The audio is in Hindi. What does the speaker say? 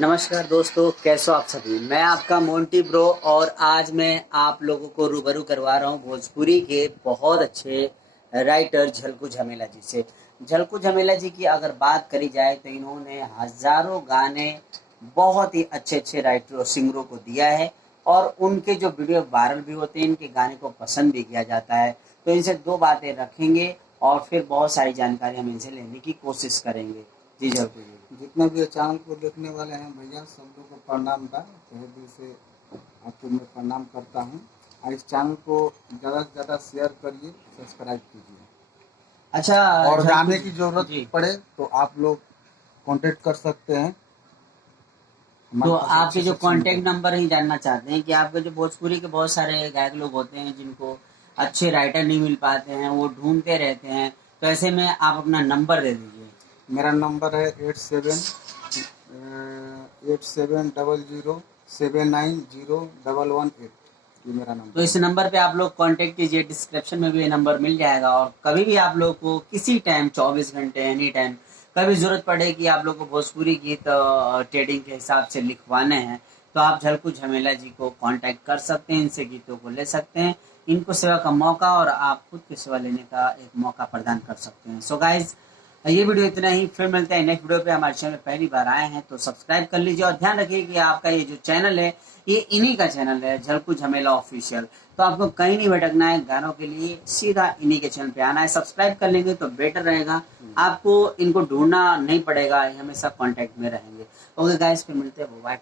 नमस्कार दोस्तों, कैसे हो आप सभी। मैं आपका मोंटी ब्रो और आज मैं आप लोगों को रूबरू करवा रहा हूँ भोजपुरी के बहुत अच्छे राइटर झलकू झमेला जी से। झलकू झमेला जी की अगर बात करी जाए तो इन्होंने हजारों गाने बहुत ही अच्छे अच्छे राइटर और सिंगरों को दिया है और उनके जो वीडियो वायरल भी होते हैं, इनके गाने को पसंद भी किया जाता है। तो इनसे दो बातें रखेंगे और फिर बहुत सारी जानकारी हम इनसे लेने की कोशिश करेंगे। जी झलकू जी। जितना भी ये चैनल को देखने वाले हैं भैया, सब लोग को प्रणाम था। तहे दिल से आपको मैं प्रणाम करता हूँ। और इस चैनल को ज़्यादा से ज़्यादा शेयर करिए, सब्सक्राइब कीजिए। अच्छा, और झलकू गाने जी। की ज़रूरत जी। पड़े तो आप लोग कांटेक्ट कर सकते हैं। तो हमारे पास आपके अच्छे जो से कांटेक्ट नंबर ही जानना चाहते हैं कि आपके जो भोजपुरी के बहुत सारे गायक लोग होते हैं जिनको अच्छे राइटर नहीं मिल पाते हैं, वो ढूंढते रहते हैं, तो ऐसे में आप अपना नंबर दे दीजिए। मेरा नंबर है 8700790118। ये मेरा तो नंबर इस है। नंबर पे आप लोग कांटेक्ट कीजिए, डिस्क्रिप्शन में भी ये नंबर मिल जाएगा। और कभी भी आप लोग को किसी टाइम 24 घंटे एनी टाइम कभी ज़रूरत पड़े कि आप लोग को भोजपुरी गीत ट्रेडिंग के हिसाब से लिखवाने हैं, तो आप झलकू झमेला जी को कांटेक्ट कर सकते हैं, इनसे गीतों को ले सकते हैं। इनको सेवा का मौका और आप खुद की सेवा लेने का एक मौका प्रदान कर सकते हैं। सो गाइज, ये वीडियो इतना ही। फिर मिलते हैं नेक्स्ट वीडियो पे। हमारे चैनल में पहली बार आए हैं तो सब्सक्राइब कर लीजिए और ध्यान रखिए कि आपका ये जो चैनल है, ये इन्हीं का चैनल है, झलकू झमेला ऑफिशियल। तो आपको कहीं नहीं भटकना है, गानों के लिए सीधा इन्हीं के चैनल पे आना है। सब्सक्राइब कर लेंगे तो बेटर रहेगा, आपको इनको ढूंढना नहीं पड़ेगा, ये हमेशा कांटेक्ट में रहेंगे। ओके गाइस, फिर मिलते हैं। बाय।